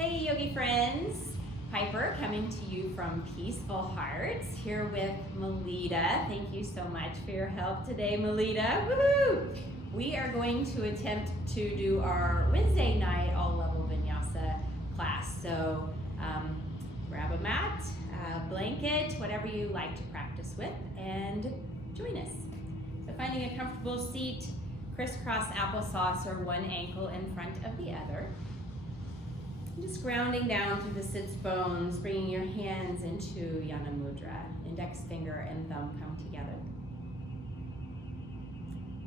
Hey yogi friends, Piper coming to you from Peaceful Hearts, here with Melita. Thank you so much for your help today, Melita. Woohoo! We are going to attempt to do our Wednesday night All Level Vinyasa class. So grab a mat, a blanket, whatever you like to practice with, and join us. So finding a comfortable seat, crisscross applesauce or one ankle in front of the other. Just grounding down through the sits bones, bringing your hands into Yana Mudra. Index finger and thumb come together.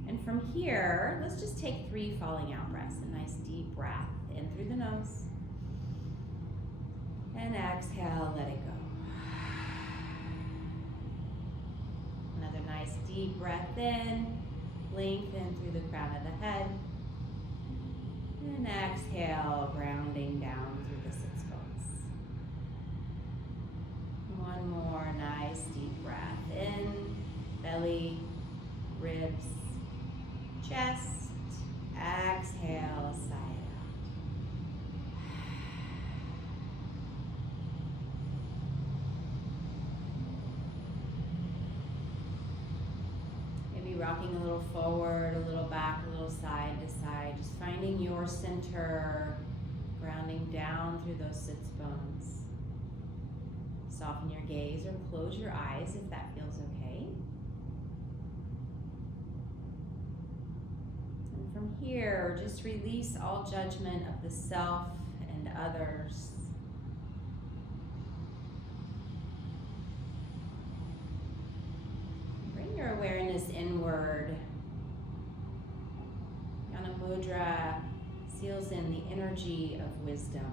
And from here, let's just take 3 falling out breaths. A nice deep breath in through the nose. And exhale, let it go. Another nice deep breath in, lengthen through the crown of the head. And exhale, grounding down through the sits bones. One more nice deep breath in, belly, ribs, chest. Exhale, sigh it out. Maybe rocking a little forward, a little back, a little side to side, just finding your center, grounding down through those sits bones. Soften your gaze or close your eyes if that feels okay. And from here, just release all judgment of the self and others. Bring your awareness inward. Yana Mudra seals in the energy of wisdom.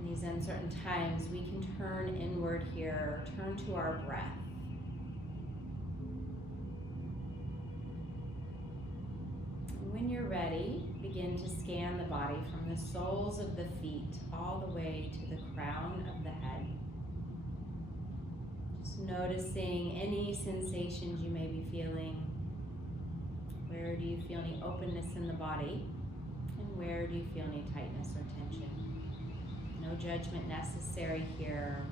In these uncertain times, we can turn inward here, turn to our breath. And when you're ready, begin to scan the body from the soles of the feet all the way to the crown of the head. Just noticing any sensations you may be feeling. Where do you feel any openness in the body? And where do you feel any tightness or tension? No judgment necessary here.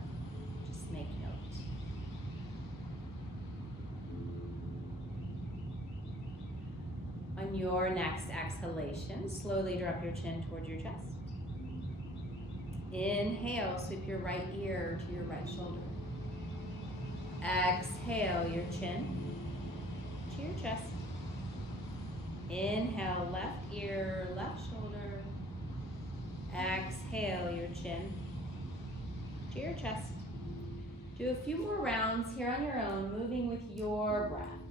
Just make note. On your next exhalation, slowly drop your chin towards your chest. Inhale, sweep your right ear to your right shoulder. Exhale, your chin to your chest. Inhale, left ear, left shoulder. Exhale, your chin to your chest. Do a few more rounds here on your own, moving with your breath.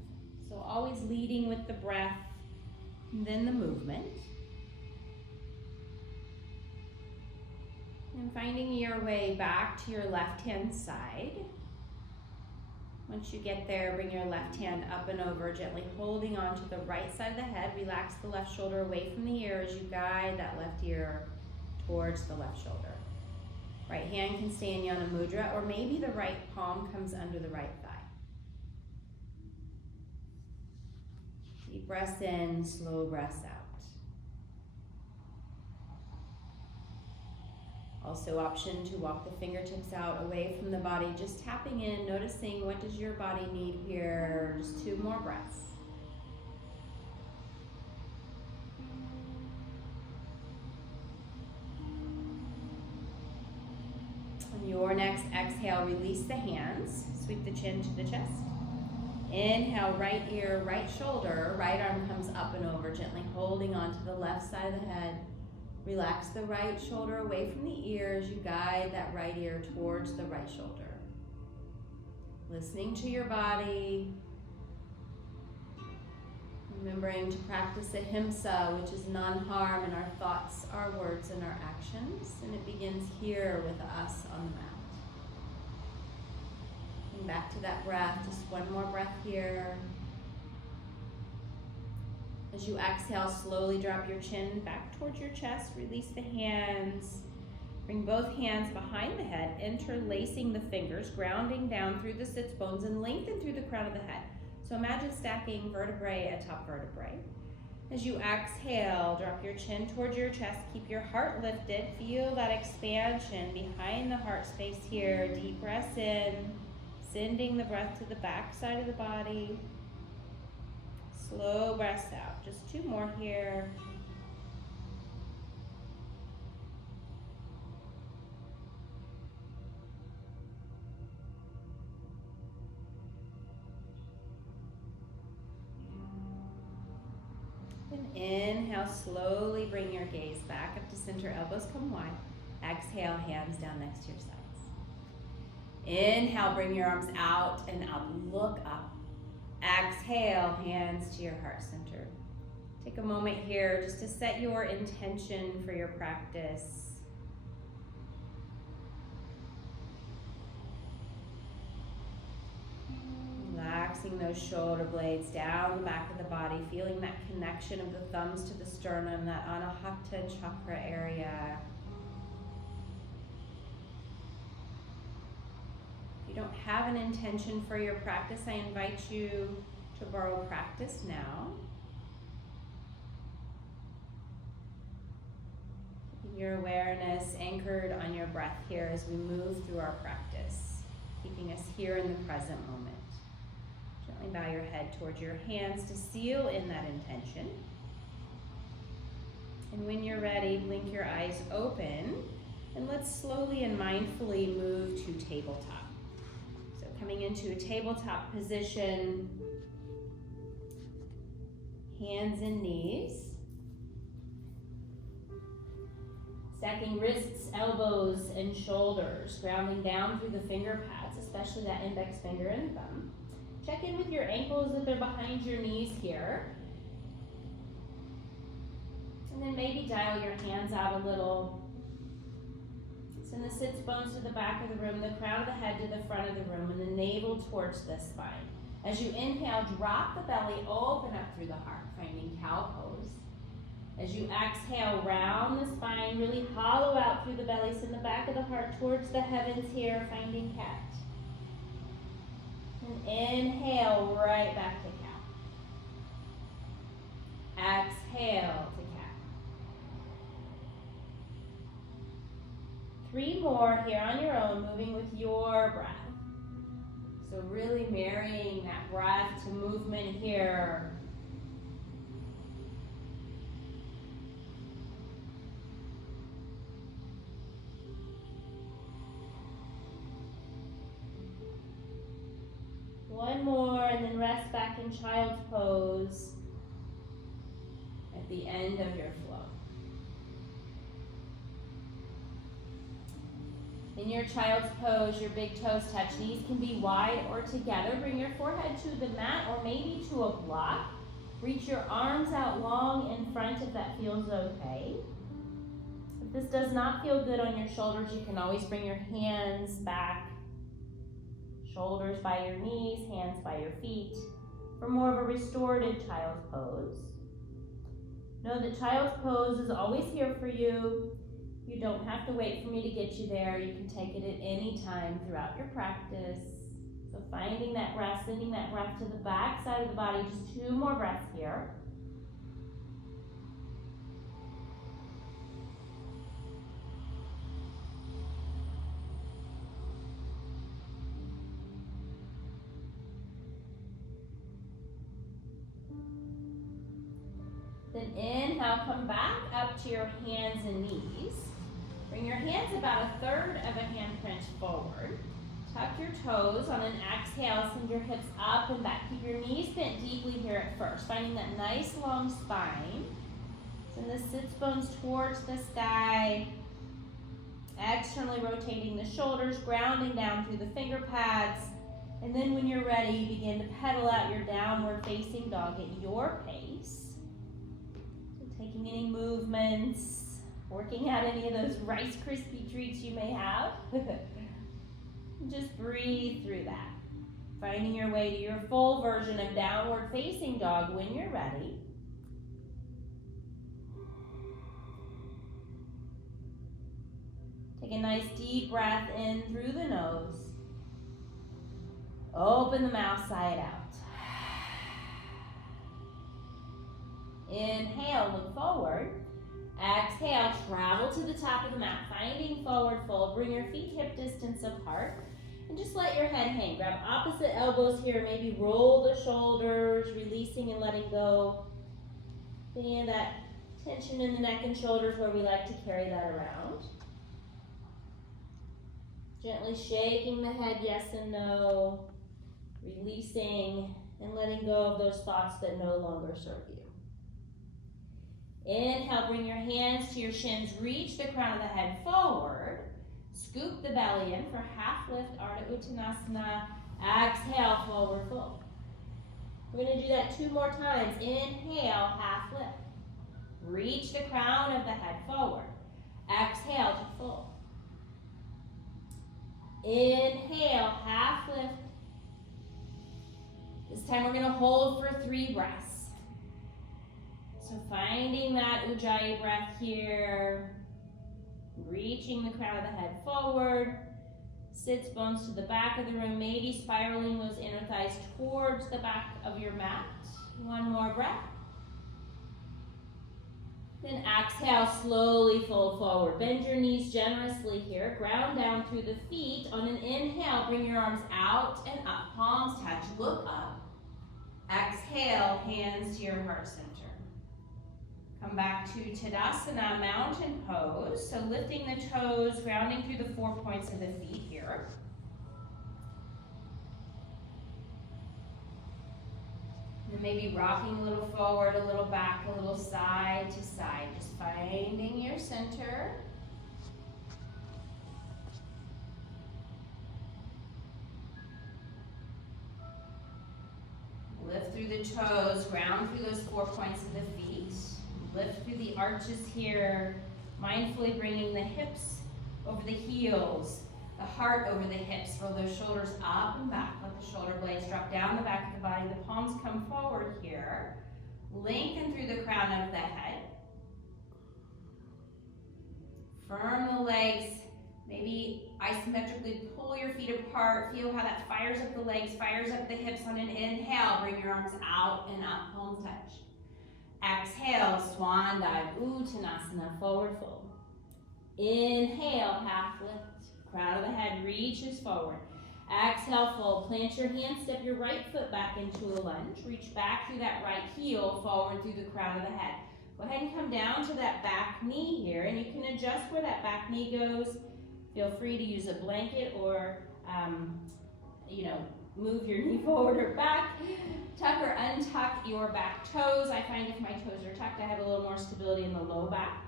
So always leading with the breath, and then the movement. And finding your way back to your left-hand side. Once you get there, bring your left hand up and over, gently holding on to the right side of the head. Relax the left shoulder away from the ear as you guide that left ear towards the left shoulder. Right hand can stay in Yana Mudra, or maybe the right palm comes under the right thigh. Deep breaths in, slow breaths out. Also option to walk the fingertips out away from the body, just tapping in, noticing what does your body need here. Just 2 more breaths. On your next exhale, release the hands, sweep the chin to the chest. Inhale, right ear, right shoulder, right arm comes up and over, gently holding on to the left side of the head. Relax the right shoulder away from the ear as you guide that right ear towards the right shoulder. Listening to your body. Remembering to practice ahimsa, which is non-harm in our thoughts, our words, and our actions. And it begins here with us on the mat. And back to that breath, just 1 more breath here. As you exhale, slowly drop your chin back towards your chest. Release the hands. Bring both hands behind the head, interlacing the fingers, grounding down through the sits bones and lengthen through the crown of the head. So imagine stacking vertebrae atop vertebrae. As you exhale, drop your chin towards your chest. Keep your heart lifted. Feel that expansion behind the heart space here. Deep breaths in, sending the breath to the back side of the body. Slow breaths out. Just 2 more here. Inhale, slowly bring your gaze back up to center, elbows come wide. Exhale, hands down next to your sides. Inhale, bring your arms out and up, look up. Exhale, hands to your heart center. Take a moment here just to set your intention for your practice. Relaxing those shoulder blades down the back of the body, feeling that connection of the thumbs to the sternum, that Anahata chakra area. If you don't have an intention for your practice, I invite you to borrow practice now. Keeping your awareness anchored on your breath here as we move through our practice, keeping us here in the present moment. Gently bow your head towards your hands to seal in that intention. And when you're ready, blink your eyes open and let's slowly and mindfully move to tabletop. So coming into a tabletop position, hands and knees. Stacking wrists, elbows, and shoulders, grounding down through the finger pads, especially that index finger and thumb. Check in with your ankles if they're behind your knees here. And then maybe dial your hands out a little. Send the sits bones to the back of the room, the crown of the head to the front of the room, and the navel towards the spine. As you inhale, drop the belly, open up through the heart, finding cow pose. As you exhale, round the spine, really hollow out through the belly, send the back of the heart towards the heavens here, finding cat. And inhale, right back to cow. Exhale to cat. 3 more here on your own, moving with your breath. So really marrying that breath to movement here. One more, and then rest back in child's pose at the end of your flow. In your child's pose, your big toes touch. Knees can be wide or together. Bring your forehead to the mat or maybe to a block. Reach your arms out long in front if that feels okay. If this does not feel good on your shoulders, you can always bring your hands back. Shoulders by your knees, hands by your feet, for more of a restorative child's pose. Know that child's pose is always here for you. You don't have to wait for me to get you there. You can take it at any time throughout your practice. So finding that breath, sending that breath to the back side of the body. Just 2 more breaths here. Then inhale, come back up to your hands and knees. Bring your hands about 1/3 of a handprint forward. Tuck your toes. On an exhale, send your hips up and back. Keep your knees bent deeply here at first, finding that nice long spine. Send the sits bones towards the sky. Externally rotating the shoulders, grounding down through the finger pads. And then when you're ready, begin to pedal out your downward facing dog at your pace. Taking any movements, working out any of those Rice Krispie treats you may have. Just breathe through that. Finding your way to your full version of downward facing dog when you're ready. Take a nice deep breath in through the nose. Open the mouth side out. Inhale, look forward. Exhale, travel to the top of the mat, finding forward fold. Bring your feet hip distance apart. And just let your head hang. Grab opposite elbows here. Maybe roll the shoulders, releasing and letting go. Feeling that tension in the neck and shoulders where we like to carry that around. Gently shaking the head, yes and no. Releasing and letting go of those thoughts that no longer serve you. Inhale, bring your hands to your shins. Reach the crown of the head forward. Scoop the belly in for half lift, Ardha Uttanasana. Exhale, forward fold. We're going to do that 2 more times. Inhale, half lift. Reach the crown of the head forward. Exhale to fold. Inhale, half lift. This time we're going to hold for 3 breaths. So finding that Ujjayi breath here. Reaching the crown of the head forward. Sits bones to the back of the room, maybe spiraling those inner thighs towards the back of your mat. 1 more breath. Then exhale, slowly fold forward. Bend your knees generously here. Ground down through the feet. On an inhale, bring your arms out and up. Palms touch, look up. Exhale, hands to your heart center. Come back to Tadasana, mountain pose. So lifting the toes, grounding through the 4 points of the feet here. And maybe rocking a little forward, a little back, a little side to side. Just finding your center. Lift through the toes, ground through those 4 points of the feet. Lift through the arches here, mindfully bringing the hips over the heels, the heart over the hips. Roll those shoulders up and back. Let the shoulder blades drop down the back of the body. The palms come forward here. Lengthen through the crown of the head. Firm the legs. Maybe isometrically pull your feet apart. Feel how that fires up the legs, fires up the hips. On an inhale, bring your arms out and up, palms touch. Exhale, swan dive, Uttanasana, forward fold. Inhale, half lift. Crown of the head reaches forward. Exhale, fold. Plant your hands, step your right foot back into a lunge. Reach back through that right heel, forward through the crown of the head. Go ahead and come down to that back knee here, and you can adjust where that back knee goes. Feel free to use a blanket or, move your knee forward or back. Tuck or untuck your back toes. I find if my toes are tucked, I have a little more stability in the low back.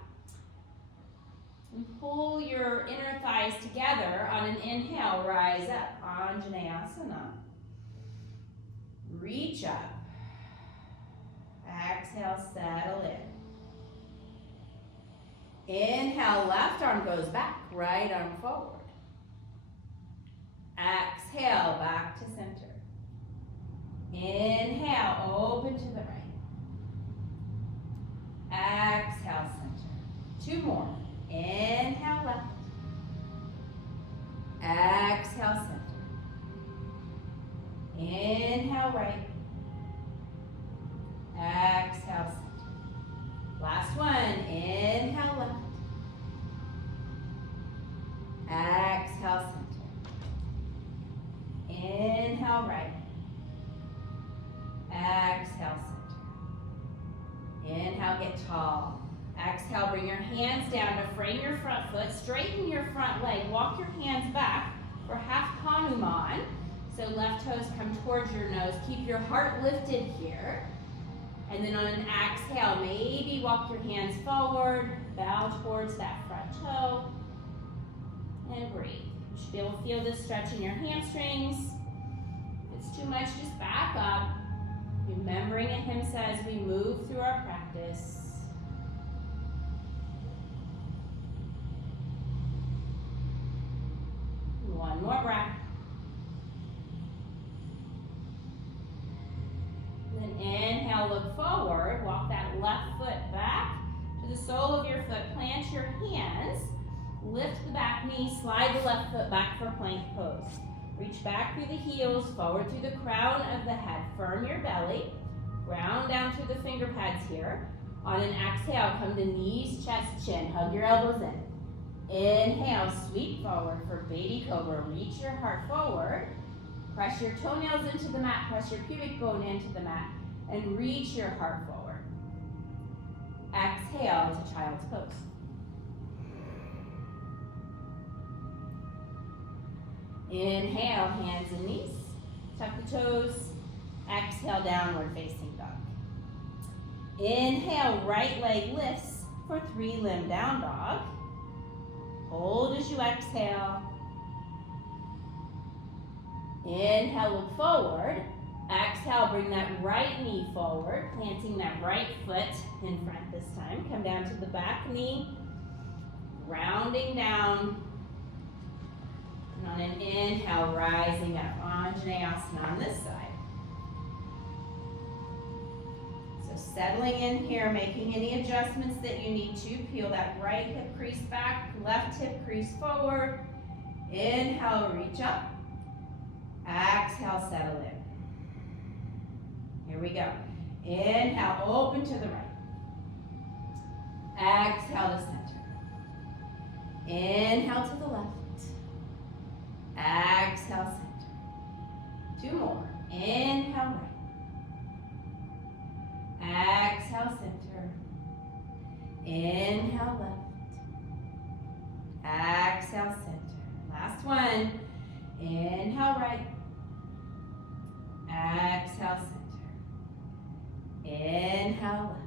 And pull your inner thighs together. On an inhale, rise up, Anjaneyasana. Reach up. Exhale, settle in. Inhale, left arm goes back, right arm forward. Exhale, back to center. Inhale, open to the right. Exhale, center. 2 more. Inhale, left. Exhale, center. Inhale, right. Exhale, center. Last one. Inhale, left. Exhale, center. Inhale, right. Exhale, center. Inhale, get tall. Exhale, bring your hands down to frame your front foot. Straighten your front leg. Walk your hands back for half Hanuman. So left toes come towards your nose. Keep your heart lifted here. And then on an exhale, maybe walk your hands forward. Bow towards that front toe. And breathe. You should be able to feel this stretch in your hamstrings. If it's too much, just back up. Remembering a hymn says we move through our practice. One more breath. Then inhale, look forward. Walk that left foot back to the sole of your foot. Plant your hands. Lift the back knee. Slide the left foot back for plank pose. Reach back through the heels, forward through the crown of the head. Firm your belly. Ground down through the fingers. finger pads here. On an exhale, come to knees, chest, chin. Hug your elbows in. Inhale, sweep forward for baby cobra. Reach your heart forward. Press your toenails into the mat. Press your pubic bone into the mat. And reach your heart forward. Exhale to child's pose. Inhale, hands and knees. Tuck the toes. Exhale, downward facing dog. Inhale, right leg lifts for 3-limb down dog. Hold as you exhale. Inhale, look forward. Exhale, bring that right knee forward, planting that right foot in front this time. Come down to the back knee, rounding down. And on an inhale, rising up. Anjaneyasana on this side. So settling in here, making any adjustments that you need to. Peel that right hip crease back, left hip crease forward. Inhale, reach up. Exhale, settle in. Here we go. Inhale, open to the right. Exhale to center. Inhale to the left. Exhale, center. 2 more. Inhale, right. Exhale, center. Inhale, left. Exhale, center. Last one. Inhale, right. Exhale, center. Inhale,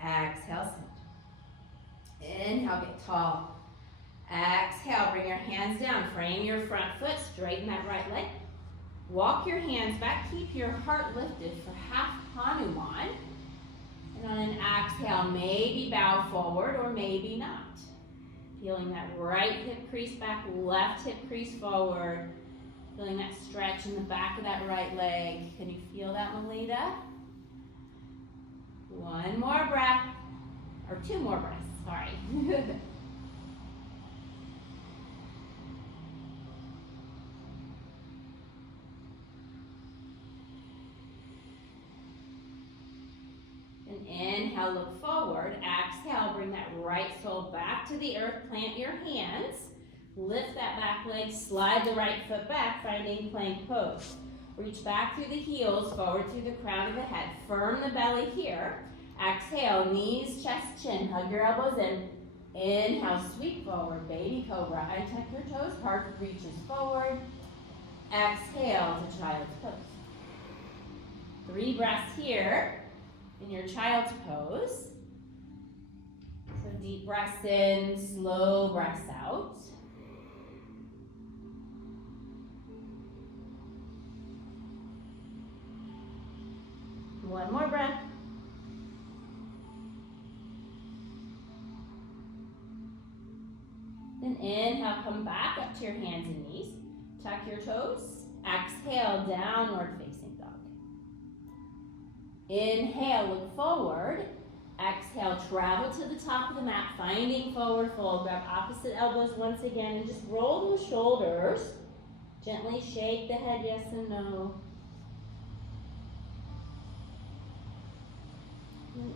left. Exhale, center. Inhale, get tall. Exhale, bring your hands down. Frame your front foot, straighten that right leg. Walk your hands back. Keep your heart lifted for half Hanuman. And on an exhale, maybe bow forward or maybe not. Feeling that right hip crease back, left hip crease forward. Feeling that stretch in the back of that right leg. Can you feel that, Melita? 1 more breath, or 2 more breaths, sorry. And inhale, look forward. Exhale, bring that right sole back to the earth. Plant your hands. Lift that back leg, slide the right foot back, finding plank pose. Reach back through the heels, forward through the crown of the head. Firm the belly here. Exhale, knees, chest, chin. Hug your elbows in. Inhale, sweep forward, baby cobra. Untuck your toes, heart reaches forward. Exhale to child's pose. 3 breaths here in your child's pose. So deep breaths in, slow breaths out. One more breath. Then inhale, come back up to your hands and knees. Tuck your toes. Exhale, downward facing dog. Inhale, look forward. Exhale, travel to the top of the mat, finding forward fold. Grab opposite elbows once again and just roll those shoulders. Gently shake the head, yes and no.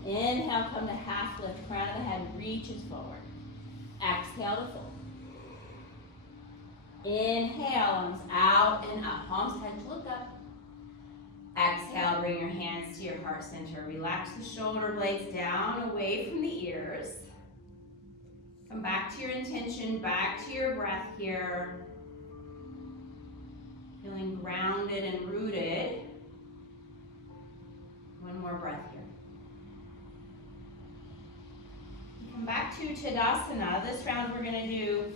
Inhale, come to half lift, crown of the head reaches forward. Exhale to fold. Inhale, arms out and up, palms touch, look up. Exhale, bring your hands to your heart center. Relax the shoulder blades down, away from the ears. Come back to your intention, back to your breath here. Feeling grounded and rooted. 1 more breath here. Come back to Tadasana. This round we're going to do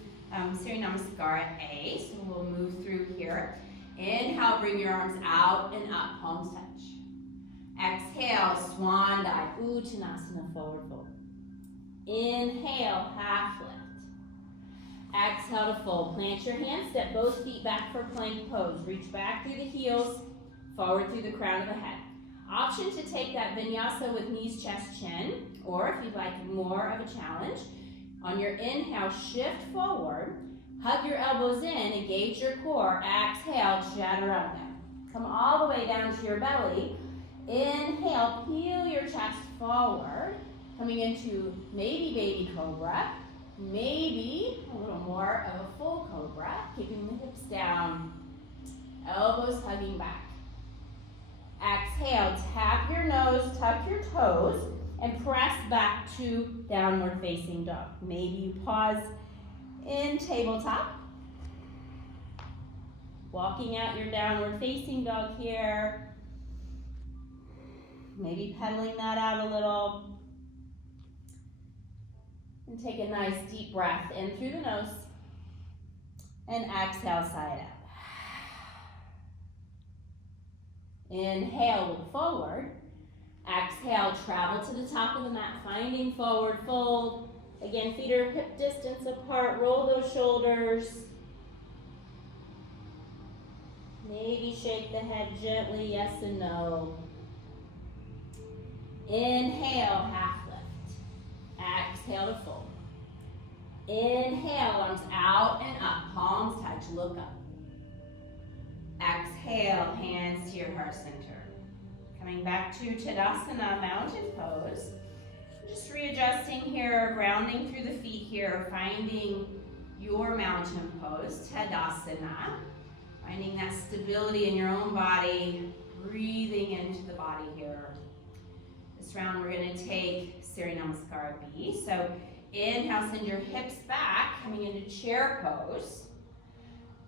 Surya Namaskara A, so we'll move through here. Inhale, bring your arms out and up, palms touch. Exhale, Swan Dive, Uttanasana, forward fold. Inhale, half lift. Exhale to fold. Plant your hands, step both feet back for plank pose. Reach back through the heels, forward through the crown of the head. Option to take that vinyasa with knees, chest, chin, or if you'd like more of a challenge, on your inhale, shift forward, hug your elbows in, engage your core. Exhale, chaturanga. Come all the way down to your belly. Inhale, peel your chest forward, coming into maybe baby cobra, maybe a little more of a full cobra, keeping the hips down, elbows hugging back. Exhale, tap your nose, tuck your toes, and press back to downward facing dog. Maybe you pause in tabletop. Walking out your downward facing dog here. Maybe pedaling that out a little. And take a nice deep breath in through the nose. And exhale, sigh it out. Inhale, look forward. Exhale, travel to the top of the mat, finding forward fold. Again, feet are hip distance apart. Roll those shoulders. Maybe shake the head gently, yes and no. Inhale, half lift. Exhale to fold. Inhale, arms out and up. Palms touch, look up. Exhale, hands to your heart center. Coming back to Tadasana, mountain pose. Just readjusting here, grounding through the feet here, finding your mountain pose, Tadasana. Finding that stability in your own body, breathing into the body here. This round we're going to take Surya Namaskar B. So inhale, send your hips back, coming into chair pose.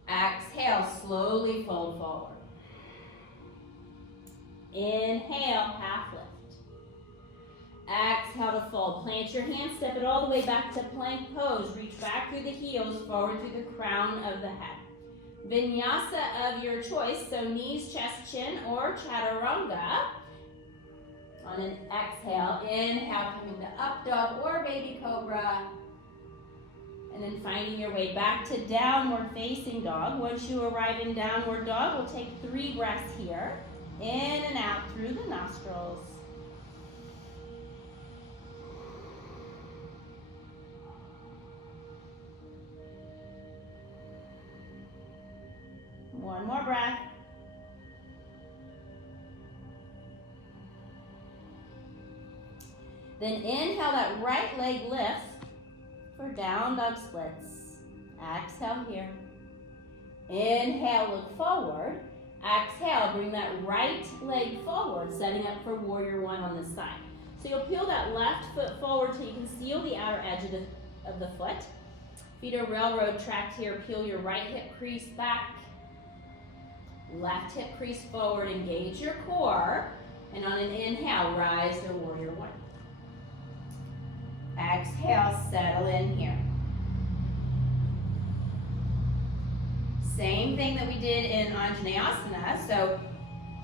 Exhale, slowly fold forward. Inhale, half lift. Exhale to fold. Plant your hands, step it all the way back to plank pose. Reach back through the heels, forward through the crown of the head. Vinyasa of your choice, so knees, chest, chin, or chaturanga. On an exhale, inhale, coming to up dog or baby cobra. And then finding your way back to downward facing dog. Once you arrive in downward dog, we'll take 3 breaths here. In and out through the nostrils. One more breath. Then inhale, that right leg lifts for down dog splits. Exhale here. Inhale, look forward. Exhale, bring that right leg forward, setting up for warrior one on this side. So you'll peel that left foot forward till you can seal the outer edge of the foot. Feet are railroad tracked here. Peel your right hip crease back. Left hip crease forward, engage your core. And on an inhale, rise to warrior one. Exhale, settle in here. Same thing that we did in Anjaneyasana. So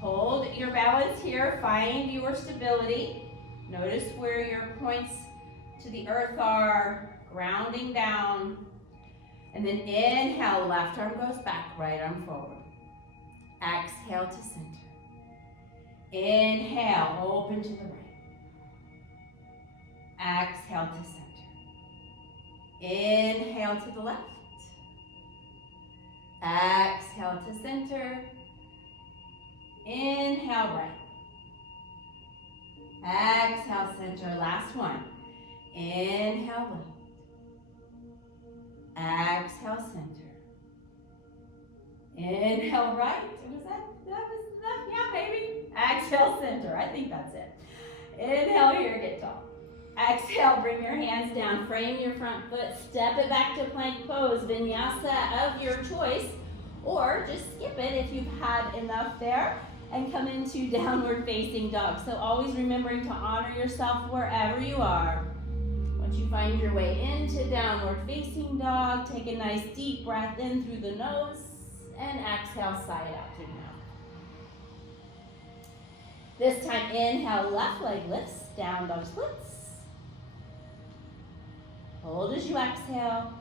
hold your balance here, find your stability. Notice where your points to the earth are, grounding down. And then inhale, left arm goes back, right arm forward. Exhale to center. Inhale, open to the right. Exhale to center. Inhale to the left. Exhale to center. Inhale right. Exhale center. Last one. Inhale left. Exhale center. Inhale right. Was that was enough? Yeah, baby. Exhale center. I think that's it. Inhale here, get tall. Exhale, bring your hands down, frame your front foot, step it back to plank pose, vinyasa of your choice, or just skip it if you've had enough there, and come into downward facing dog. So always remembering to honor yourself wherever you are. Once you find your way into downward facing dog, take a nice deep breath in through the nose, and exhale, sigh it out through the mouth. This time, inhale, left leg lifts, down dog splits. Hold as you exhale.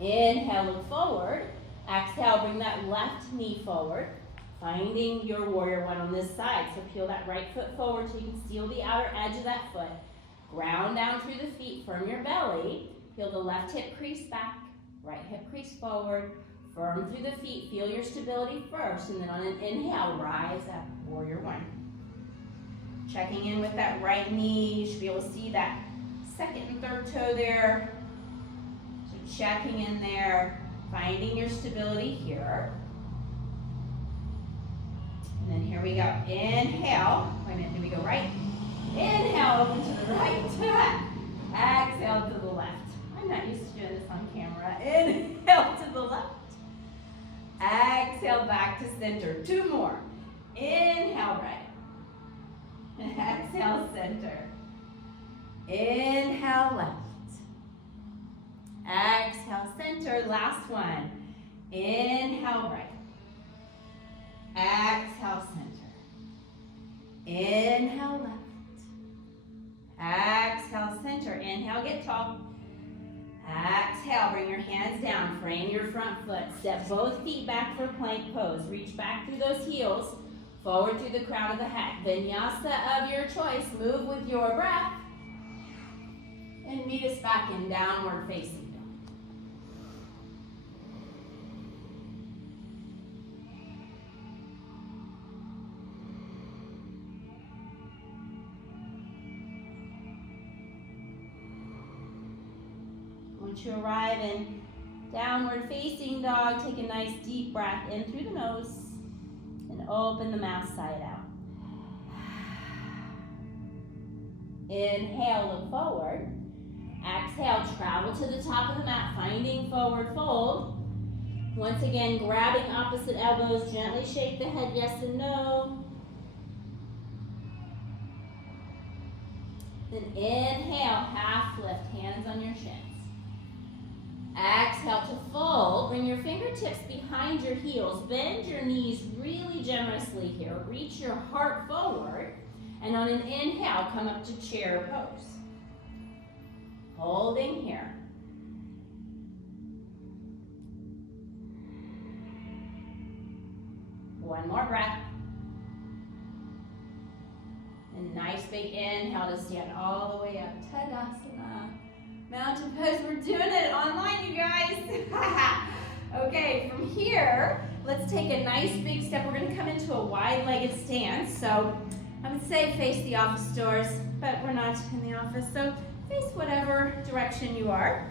Inhale, look forward. Exhale, bring that left knee forward. Finding your warrior one on this side. So peel that right foot forward so you can seal the outer edge of that foot. Ground down through the feet, firm your belly. Peel the left hip crease back, right hip crease forward. Firm through the feet, feel your stability first. And then on an inhale, rise up, Checking in with that right knee. You should be able to see that second and third toe there. So checking in there, finding your stability here. And then here we go. Inhale. Wait a minute, did we go right? Inhale, open to the right. Exhale to the left. I'm not used to doing this on camera. Inhale to the left. Exhale back to center. 2 more. Inhale right. Exhale center. Inhale left. Exhale center. Last one. Inhale right. Exhale center. Inhale left. Exhale center. Inhale, get tall. Exhale, bring your hands down. Frame your front foot. Step both feet back for plank pose. Reach back through those heels. Forward through the crown of the head. Vinyasa of your choice. Move with your breath. And meet us back in downward facing dog. Once you arrive in downward facing dog, take a nice deep breath in through the nose and open the mouth side out. Inhale, look forward. Exhale, travel to the top of the mat, finding forward fold. Once again, grabbing opposite elbows, gently shake the head yes and no. Then inhale, half lift, hands on your shins. Exhale to fold. Bring your fingertips behind your heels. Bend your knees really generously here. Reach your heart forward. And on an inhale, come up to chair pose. Holding here. One more breath. And nice big inhale to stand all the way up. Tadasana. Mountain pose. We're doing it online, you guys. Okay, from here, let's take a nice big step. We're going to come into a wide-legged stance. So I would say face the office doors, but we're not in the office, so face whatever direction you are.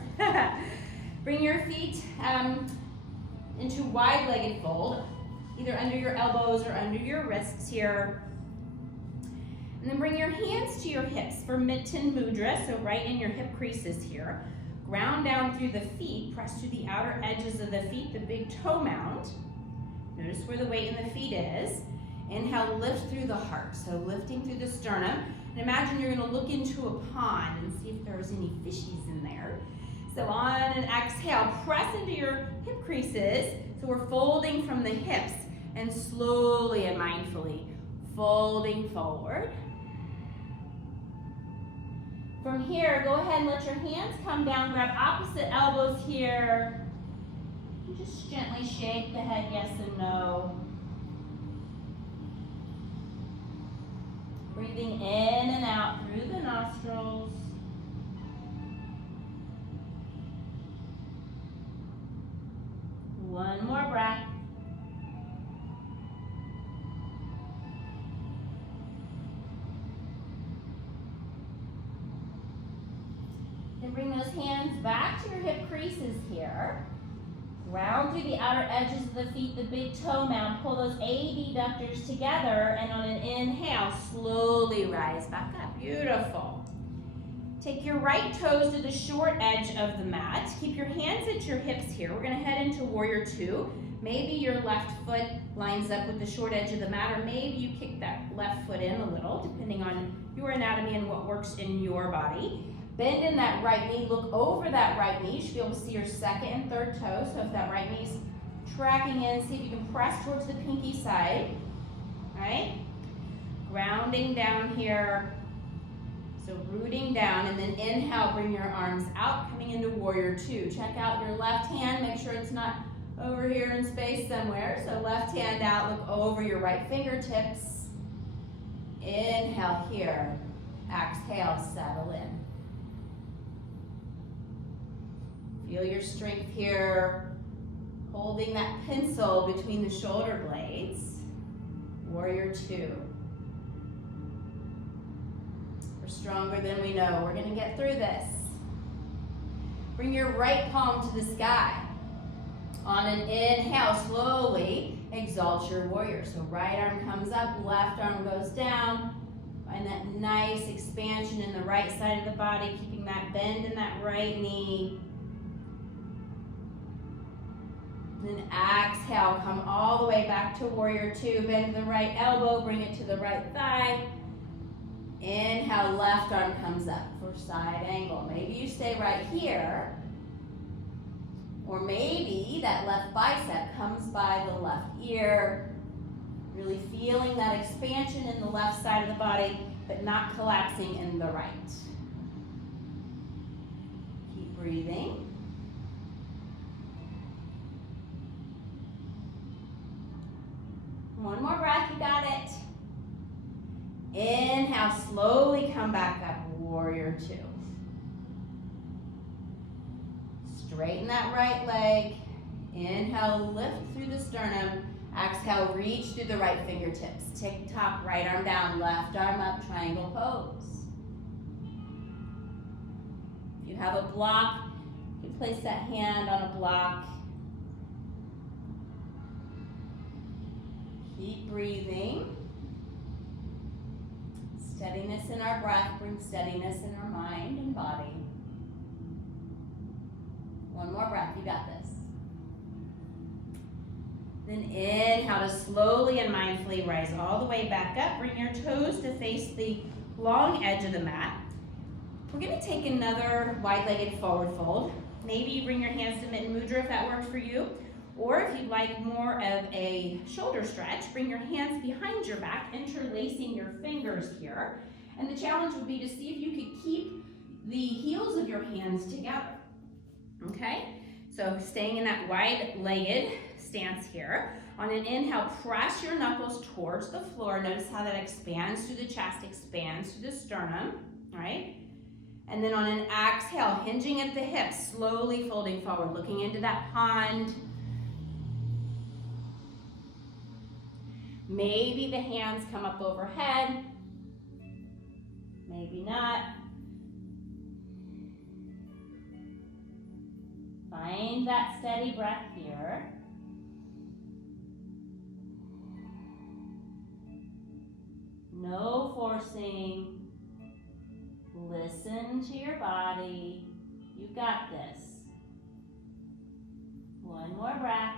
Bring your feet into wide-legged fold, either under your elbows or under your wrists here. And then bring your hands to your hips for mitten mudra, so right in your hip creases here. Ground down through the feet, press through the outer edges of the feet, the big toe mound. Notice where the weight in the feet is. Inhale, lift through the heart, so lifting through the sternum. And imagine you're gonna look into a pond and see if there's any fishies in there. So on an exhale, press into your hip creases. So we're folding from the hips and slowly and mindfully folding forward. From here, go ahead and let your hands come down, grab opposite elbows here. And just gently shake the head yes and no. Breathing in and out through the nostrils. One more breath. Then bring those hands back to your hip creases here. Ground through the outer edges of the feet, the big toe mound. Pull those abductors together, and on an inhale, slowly rise back up. Beautiful. Take your right toes to the short edge of the mat. Keep your hands at your hips here. We're going to head into warrior two. Maybe your left foot lines up with the short edge of the mat, or maybe you kick that left foot in a little, depending on your anatomy and what works in your body. Bend in that right knee, look over that right knee. You should be able to see your second and third toe. So if that right knee's tracking in, see if you can press towards the pinky side. All right? Grounding down here. So rooting down, and then inhale, bring your arms out, coming into warrior two. Check out your left hand, make sure it's not over here in space somewhere. So left hand out, look over your right fingertips. Inhale here. Exhale, settle in. Feel your strength here, holding that pencil between the shoulder blades. Warrior two. stronger than we know. We're gonna get through this. Bring your right palm to the sky. On an inhale, slowly exalt your warrior. So right arm comes up, left arm goes down. Find that nice expansion in the right side of the body, keeping that bend in that right knee. Then exhale, come all the way back to warrior two. Bend the right elbow, bring it to the right thigh. Inhale, left arm comes up for side angle. Maybe you stay right here. Or maybe that left bicep comes by the left ear. Really feeling that expansion in the left side of the body, but not collapsing in the right. Keep breathing. One more breath, you got it. Inhale, slowly come back up, warrior two. Straighten that right leg. Inhale, lift through the sternum. Exhale, reach through the right fingertips. Tick-tock, right arm down, left arm up, triangle pose. If you have a block, you can place that hand on a block. Keep breathing. Steadiness in our breath brings steadiness in our mind and body. One more breath, you got this. Then inhale to slowly and mindfully rise all the way back up. Bring your toes to face the long edge of the mat. We're going to take another wide-legged forward fold. Maybe you bring your hands to mitten mudra if that works for you. Or if you'd like more of a shoulder stretch, bring your hands behind your back, interlacing your fingers here. And the challenge would be to see if you could keep the heels of your hands together. Okay? So staying in that wide-legged stance here. On an inhale, press your knuckles towards the floor. Notice how that expands through the chest, expands through the sternum, right? And then on an exhale, hinging at the hips, slowly folding forward, looking into that pond. Maybe the hands come up overhead. Maybe not. Find that steady breath here. No forcing. Listen to your body. You got this. One more breath.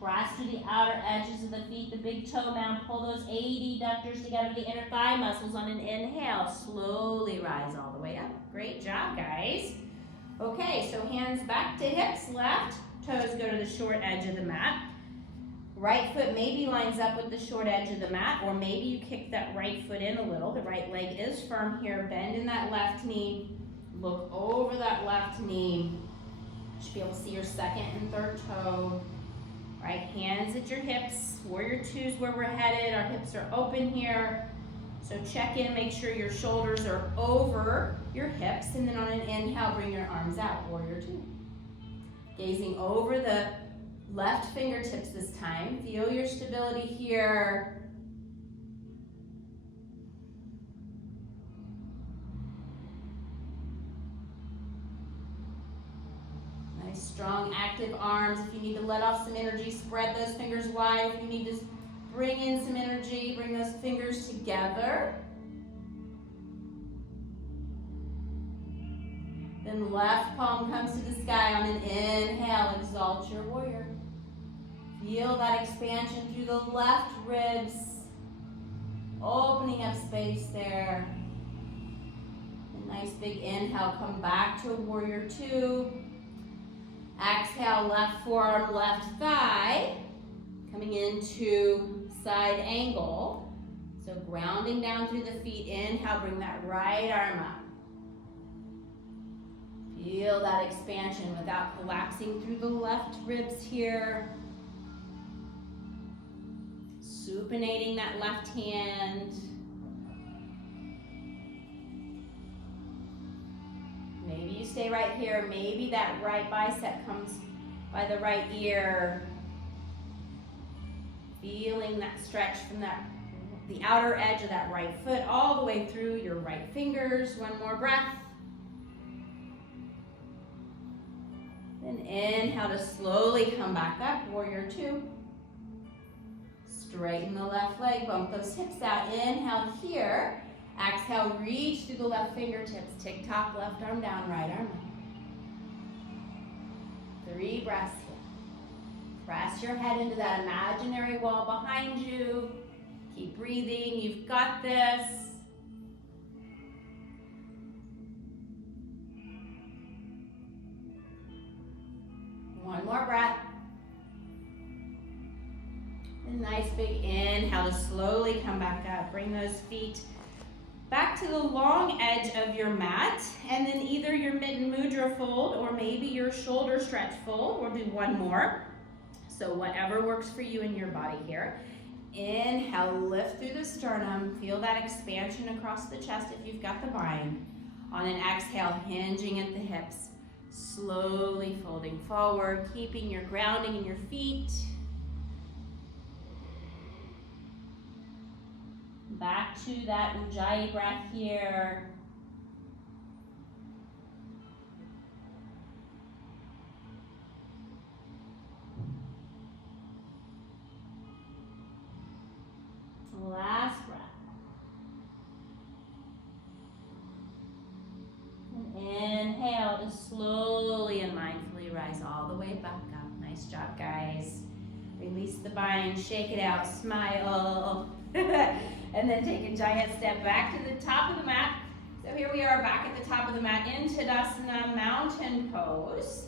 Press to the outer edges of the feet, the big toe mound. Pull those adductors together, the inner thigh muscles on an inhale. Slowly rise all the way up. Great job, guys. Okay, so hands back to hips, left. Toes go to the short edge of the mat. Right foot maybe lines up with the short edge of the mat, or maybe you kick that right foot in a little. The right leg is firm here. Bend in that left knee. Look over that left knee. You should be able to see your second and third toe. Right, hands at your hips. Warrior two is where we're headed. Our hips are open here. So check in, make sure your shoulders are over your hips. And then on an inhale, bring your arms out, warrior two. Gazing over the left fingertips this time. Feel your stability here. Strong, active arms. If you need to let off some energy, spread those fingers wide. If you need to bring in some energy, bring those fingers together. Then left palm comes to the sky. On an inhale, exalt your warrior. Feel that expansion through the left ribs. Opening up space there. A nice big inhale, come back to a warrior two. Exhale, left forearm, left thigh, coming into side angle. So grounding down through the feet. Inhale, bring that right arm up. Feel that expansion without collapsing through the left ribs here. Supinating that left hand. Maybe you stay right here. Maybe that right bicep comes by the right ear. Feeling that stretch from the outer edge of that right foot all the way through your right fingers. One more breath. Then inhale to slowly come back up, warrior two. Straighten the left leg, bump those hips out. Inhale here. Exhale, reach through the left fingertips. Tick tock, left arm down, right arm up. 3 breaths here. Press your head into that imaginary wall behind you. Keep breathing, you've got this. One more breath. A nice big inhale to slowly come back up. Bring those feet back to the long edge of your mat, and then either your mitten mudra fold or maybe your shoulder stretch fold. We'll do one more. So whatever works for you in your body here. Inhale, lift through the sternum. Feel that expansion across the chest if you've got the bind. On an exhale, hinging at the hips. Slowly folding forward, keeping your grounding in your feet. Back to that Ujjayi breath here. Last breath. And inhale to slowly and mindfully rise all the way back up. Nice job, guys. Release the bind, shake it out, smile. And then take a giant step back to the top of the mat. So here we are back at the top of the mat in Tadasana, mountain pose.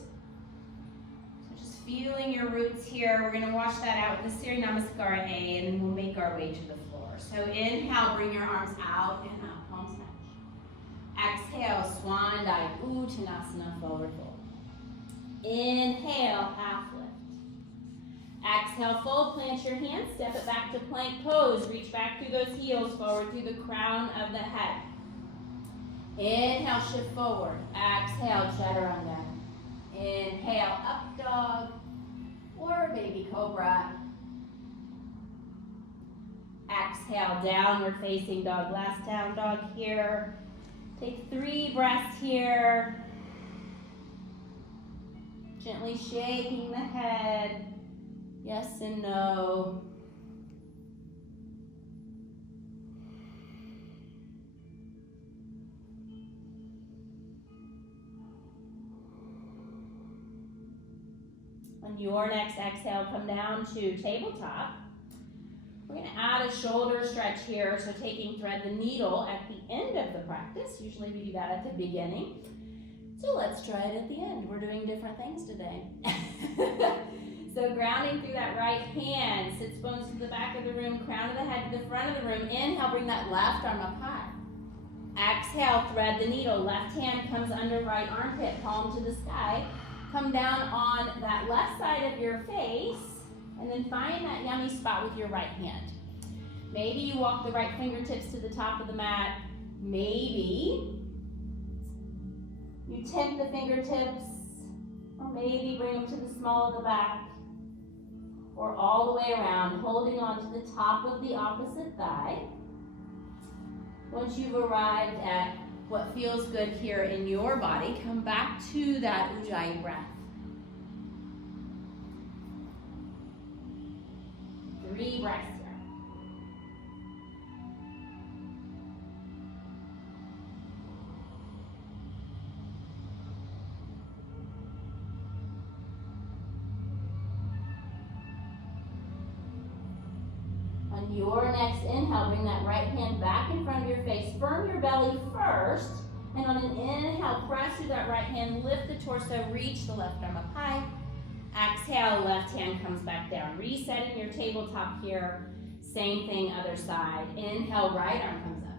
So just feeling your roots here. We're gonna wash that out with the Surya Namaskara A, and then we'll make our way to the floor. So inhale, bring your arms out and up, palms touch. Exhale, Swan Dive, Uttanasana, forward fold. Inhale, half lift. Exhale, fold, plant your hands, step it back to plank pose. Reach back through those heels, forward through the crown of the head. Inhale, shift forward. Exhale, chaturanga. Inhale, up dog or baby cobra. Exhale, downward facing dog. Last down dog here. Take 3 breaths here. Gently shaking the head. Yes and no. On your next exhale, come down to tabletop. We're going to add a shoulder stretch here, so taking thread the needle at the end of the practice. Usually we do that at the beginning. So let's try it at the end. We're doing different things today. So grounding through that right hand, sits bones to the back of the room, crown of the head to the front of the room. Inhale, bring that left arm up high. Exhale, thread the needle. Left hand comes under right armpit, palm to the sky. Come down on that left side of your face, and then find that yummy spot with your right hand. Maybe you walk the right fingertips to the top of the mat. Maybe you tip the fingertips, or maybe bring them to the small of the back, or all the way around, holding on to the top of the opposite thigh. Once you've arrived at what feels good here in your body, come back to that Ujjayi breath. 3 breaths here. On your next inhale, bring that right hand back in front of your face. Firm your belly first, and on an inhale, press through that right hand, lift the torso, reach the left arm up high. Exhale, left hand comes back down. Resetting your tabletop here. Same thing, other side. Inhale, right arm comes up.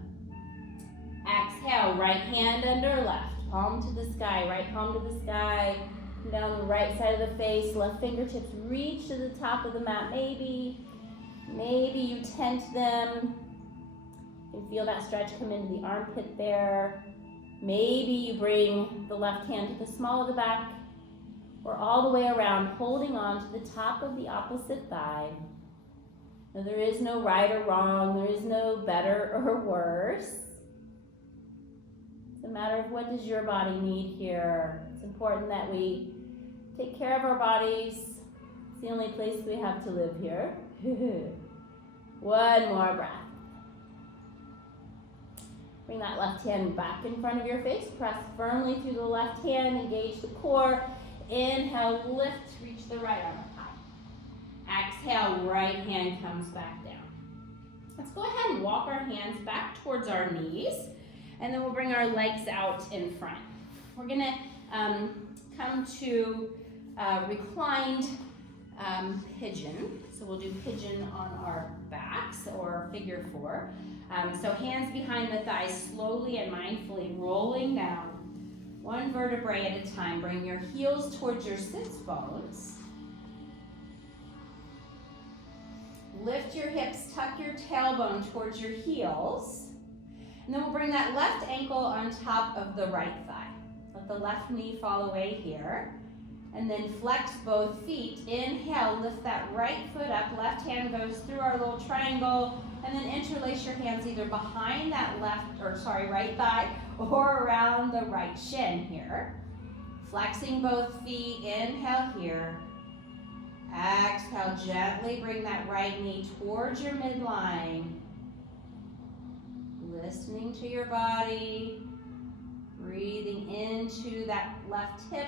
Exhale, right hand under left. Palm to the sky, right palm to the sky. Come down the right side of the face. Left fingertips reach to the top of the mat. Maybe you tent them. You can feel that stretch come into the armpit there. Maybe you bring the left hand to the small of the back, or all the way around, holding on to the top of the opposite thigh. Now, there is no right or wrong. There is no better or worse. It's a matter of what does your body need here. It's important that we take care of our bodies. It's the only place we have to live here. One more breath. Bring that left hand back in front of your face. Press firmly through the left hand. Engage the core. Inhale, lift, reach the right arm up high. Exhale, right hand comes back down. Let's go ahead and walk our hands back towards our knees, and then we'll bring our legs out in front. We're gonna come to reclined pigeon. So we'll do pigeon on our backs, or figure four. So hands behind the thighs, slowly and mindfully rolling down, one vertebrae at a time. Bring your heels towards your sits bones. Lift your hips, tuck your tailbone towards your heels. And then we'll bring that left ankle on top of the right thigh. Let the left knee fall away here. And then flex both feet. Inhale, lift that right foot up. Left hand goes through our little triangle. And then interlace your hands either behind that right thigh or around the right shin here. Flexing both feet. Inhale here. Exhale, gently bring that right knee towards your midline. Listening to your body. Breathing into that left hip.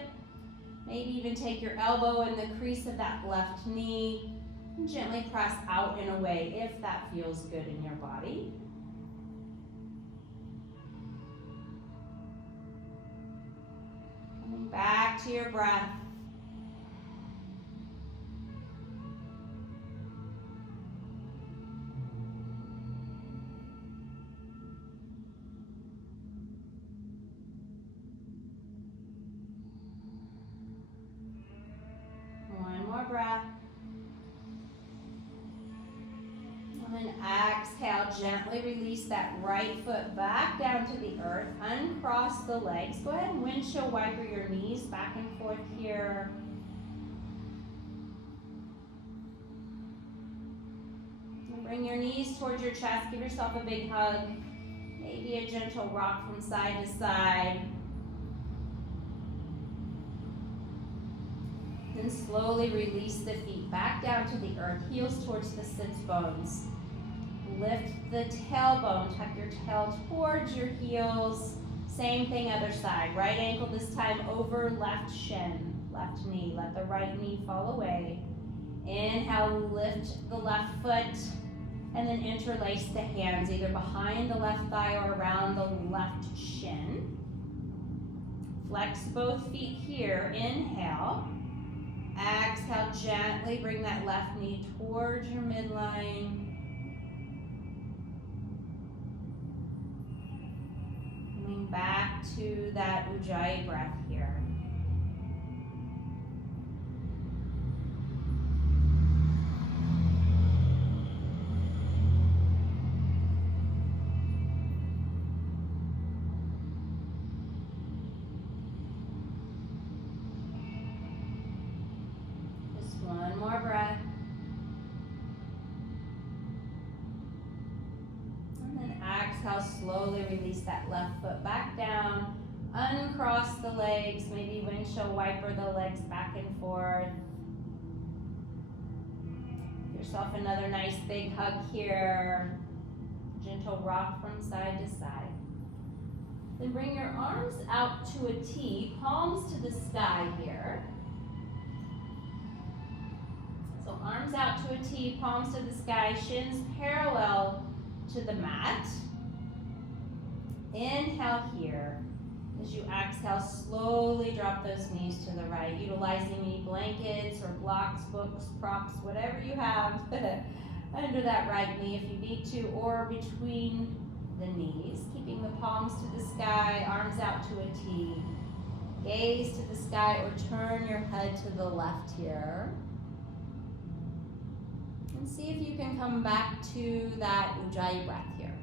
Maybe even take your elbow in the crease of that left knee and gently press out and away if that feels good in your body. Coming back to your breath. Breath. And then exhale, gently release that right foot back down to the earth. Uncross the legs. Go ahead and windshield wiper your knees back and forth here. And bring your knees towards your chest. Give yourself a big hug. Maybe a gentle rock from side to side. Then slowly release the feet back down to the earth, heels towards the sits bones. Lift the tailbone, tuck your tail towards your heels. Same thing other side. Right ankle this time over left shin, left knee. Let the right knee fall away. Inhale, lift the left foot, and then interlace the hands either behind the left thigh or around the left shin. Flex both feet here. Inhale. Exhale, gently bring that left knee towards your midline. Coming back to that Ujjayi breath here. More breath. And then exhale, slowly release that left foot back down. Uncross the legs, maybe windshield wiper the legs back and forth. Give yourself another nice big hug here. Gentle rock from side to side. Then bring your arms out to a T, palms to the sky here. Arms out to a T, palms to the sky, shins parallel to the mat. Inhale here. As you exhale, slowly drop those knees to the right, utilizing any blankets or blocks, books, props, whatever you have under that right knee if you need to, or between the knees. Keeping the palms to the sky, arms out to a T. Gaze to the sky or turn your head to the left here. And see if you can come back to that Ujjayi breath here.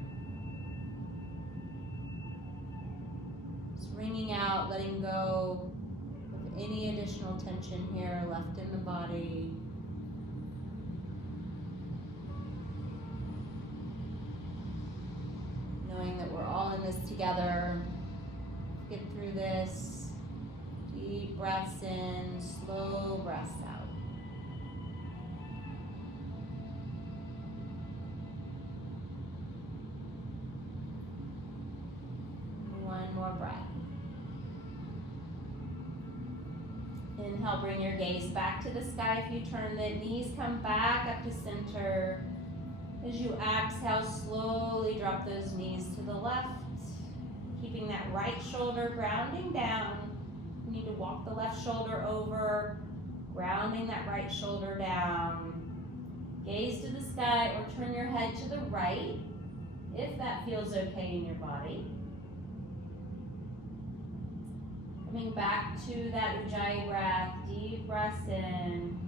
Just wringing out, letting go of any additional tension here left in the body. together. Get through this. Deep breaths in, slow breaths out. One more breath. Inhale, bring your gaze back to the sky. If you turn the knees, come back up to center. As you exhale, slowly drop those knees to the left, keeping that right shoulder grounding down. You need to walk the left shoulder over, grounding that right shoulder down. Gaze to the sky or turn your head to the right, if that feels okay in your body. Coming back to that Ujjayi breath, deep breaths in,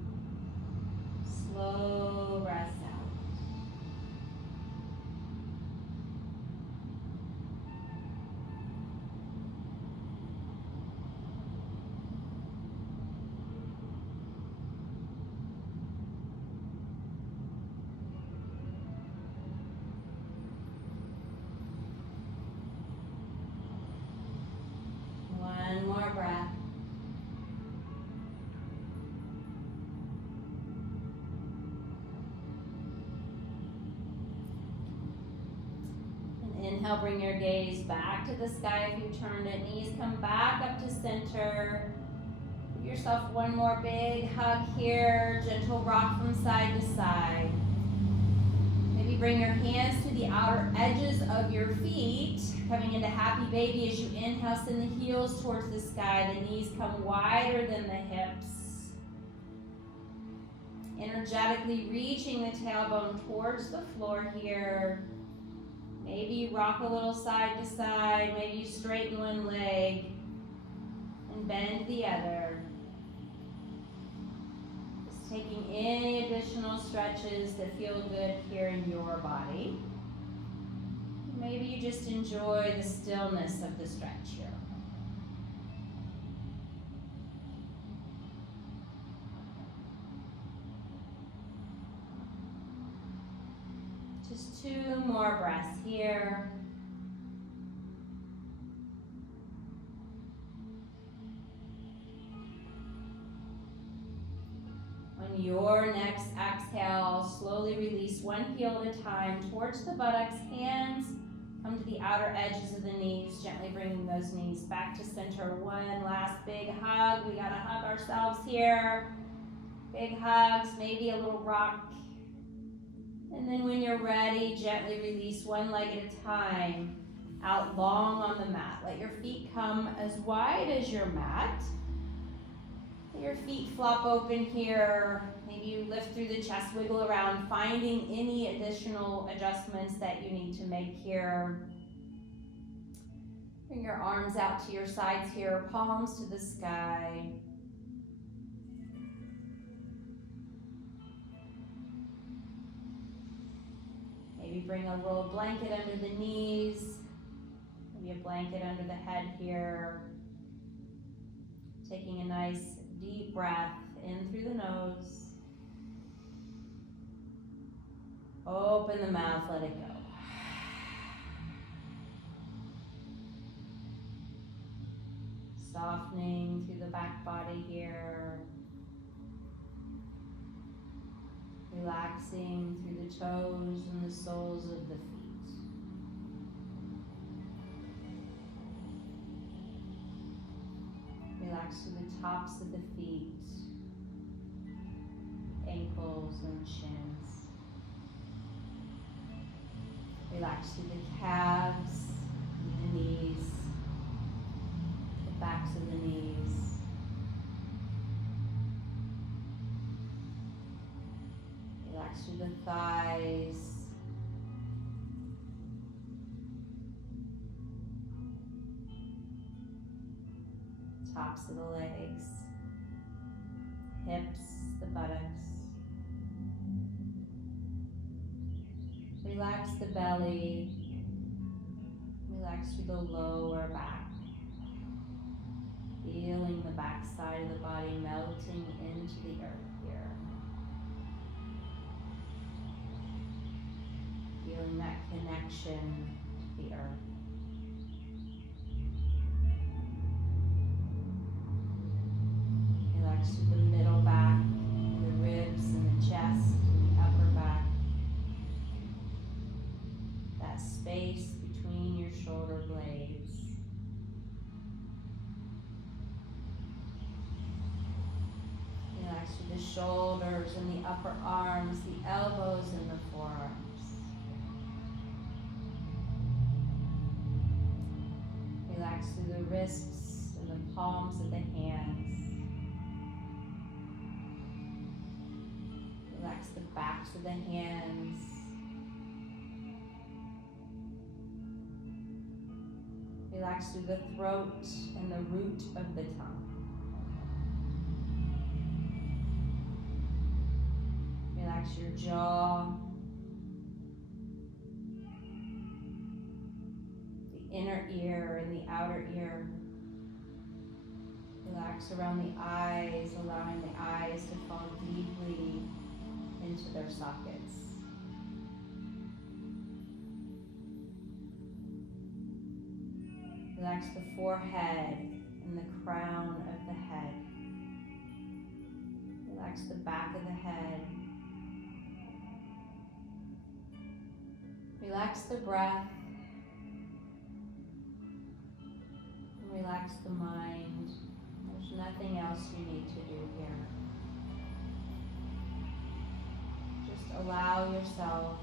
slow breaths out. One more breath. And inhale, bring your gaze back to the sky. If you turned it, knees come back up to center. Give yourself one more big hug here. Gentle rock from side to side. Maybe bring your hands to the outer edges of your feet. Coming into happy baby as you inhale, send the heels towards the sky. The knees come wider than the hips. Energetically reaching the tailbone towards the floor here. Maybe you rock a little side to side. Maybe you straighten one leg and bend the other. Just taking any additional stretches that feel good here in your body. Maybe you just enjoy the stillness of the stretch here. Just 2 more breaths here. On your next exhale, slowly release one heel at a time towards the buttocks, hands come to the outer edges of the knees, gently bringing those knees back to center. One last big hug. We gotta hug ourselves here. Big hugs, maybe a little rock. And then when you're ready, gently release one leg at a time, out long on the mat. Let your feet come as wide as your mat. Let your feet flop open here. Maybe you lift through the chest, wiggle around, finding any additional adjustments that you need to make here. Bring your arms out to your sides here, palms to the sky. Maybe bring a little blanket under the knees, maybe a blanket under the head here. Taking a nice deep breath in through the nose. Open the mouth, let it go. Softening through the back body here. Relaxing through the toes and the soles of the feet. Relax through the tops of the feet, ankles and shins. Relax through the calves, and the knees, the backs of the knees. Relax through the thighs. Tops of the legs, hips, the buttocks. Relax the belly. Relax through the lower back. Feeling the back side of the body melting into the earth here. Feeling that connection to the earth. shoulders and the upper arms, the elbows and the forearms. Relax through the wrists and the palms of the hands. Relax the backs of the hands. Relax through the throat and the root of the tongue. Relax your jaw, the inner ear and the outer ear. Relax around the eyes, allowing the eyes to fall deeply into their sockets. Relax the forehead and the crown of the head. Relax the back of the head. Relax the breath. And relax the mind. There's nothing else you need to do here. Just allow yourself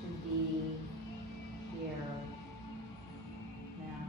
to be here now.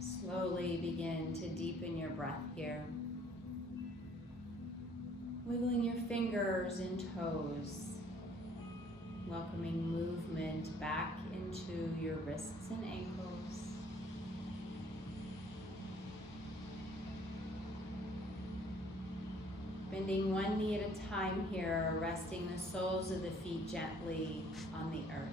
Slowly begin to deepen your breath here. Wiggling your fingers and toes. Welcoming movement back into your wrists and ankles. Bending one knee at a time here, resting the soles of the feet gently on the earth.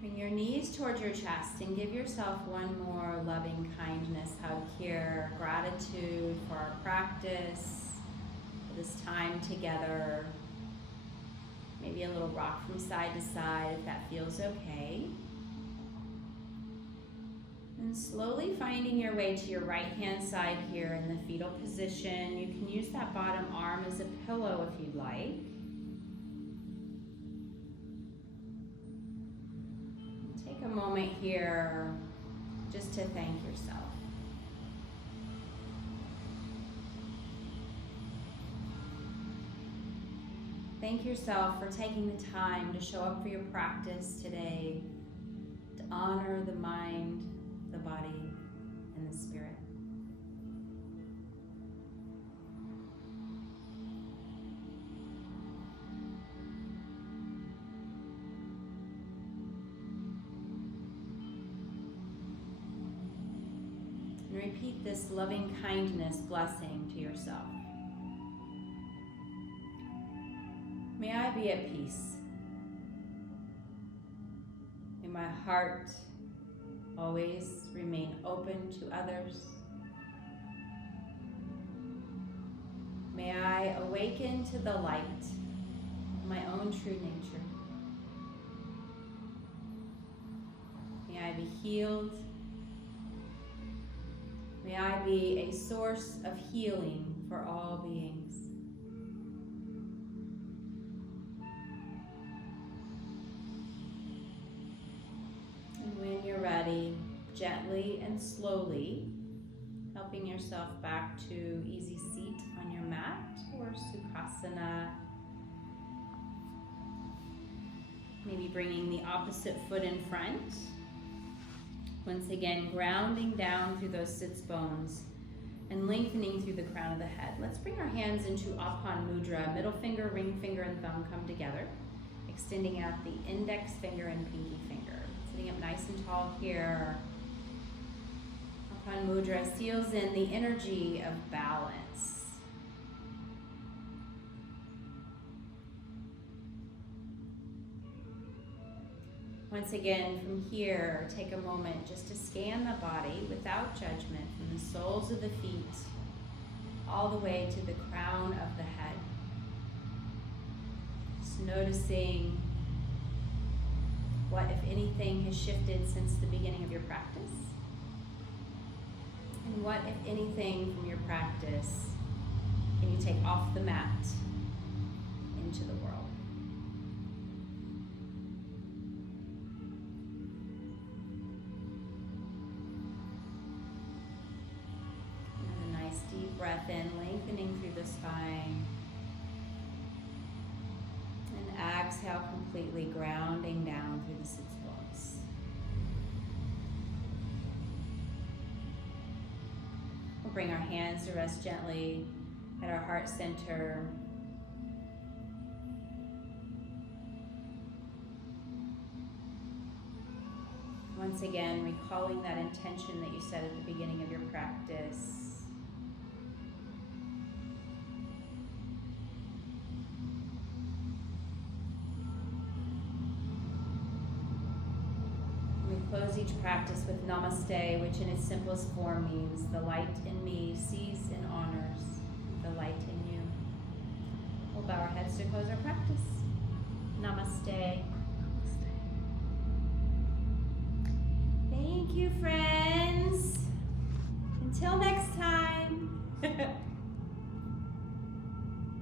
Bring your knees towards your chest and give yourself one more loving kindness hug here. Gratitude for our practice, for this time together. Maybe a little rock from side to side if that feels okay. And slowly finding your way to your right hand side here in the fetal position. You can use that bottom arm as a pillow if you'd like. Take a moment here just to thank yourself. Thank yourself for taking the time to show up for your practice today, to honor the mind, the body, and the spirit. And repeat this loving kindness blessing to yourself. May I be at peace. May my heart always remain open to others. May I awaken to the light of my own true nature. May I be healed. May I be a source of healing for all beings. And when you're ready, gently and slowly, helping yourself back to easy seat on your mat or Sukhasana. Maybe bringing the opposite foot in front. Once again, grounding down through those sits bones and lengthening through the crown of the head. Let's bring our hands into Apan Mudra. Middle finger, ring finger, and thumb come together. Extending out the index finger and pinky finger. Sitting up nice and tall here. Apan Mudra seals in the energy of balance. Once again, from here, take a moment just to scan the body without judgment from the soles of the feet all the way to the crown of the head. Just noticing what, if anything, has shifted since the beginning of your practice. And what, if anything, from your practice can you take off the mat into the world? Deep breath in, lengthening through the spine. And exhale, completely grounding down through the sits bones. We'll bring our hands to rest gently at our heart center. Once again, recalling that intention that you set at the beginning of your practice. Close each practice with Namaste, which in its simplest form means the light in me sees and honors the light in you. We'll bow our heads to close our practice. Namaste. Thank you, friends. Until next time.